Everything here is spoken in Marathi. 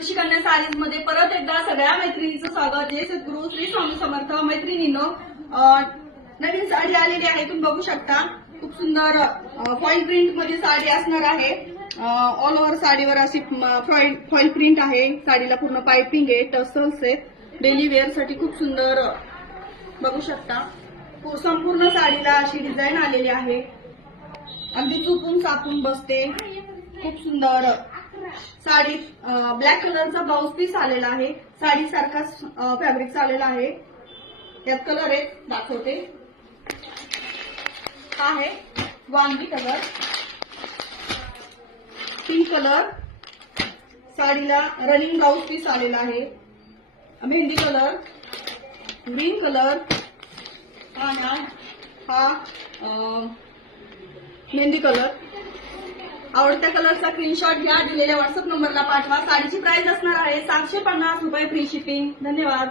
ऋषिकन्या साडीज मध्ये परत एकदा सगळ्या मैत्रिणींचं स्वागत. जय सद्गुरू श्री स्वामी समर्थ. मैत्रिणींनो, नवीन साडी आलेली आहे, तुम्ही बघू शकता. खूप सुंदर फॉईल प्रिंट मध्ये साडी असणार आहे. ऑल ओव्हर साडीवर अशी फॉईल प्रिंट आहे. साडीला पूर्ण पाइपिंग आहे, टसल्स आहे. डेली वेअर साठी खूप सुंदर बघू शकता. संपूर्ण साडीला अशी डिझाईन आलेली आहे. अगदी चुपून सापून बसते. खूप सुंदर साडी. ब्लॅक कलरचा ब्लाउज पीस आलेला आहे. साडी सारखाच फॅब्रिक आलेला आहे. यात कलर आहे, दाखवते. हा आहे वांगी कलर, पिंक कलर. साडीला रनिंग ब्लाउज पीस आलेला आहे. मेहंदी कलर, ग्रीन कलर आणि हा मेहंदी कलर. आवडत्या कलरचा स्क्रीनशॉट घ्या, दिलेल्या व्हॉट्सअप नंबरला पाठवा. साडीची प्राइस असणार आहे 750 रुपये, फ्री शिपिंग. धन्यवाद.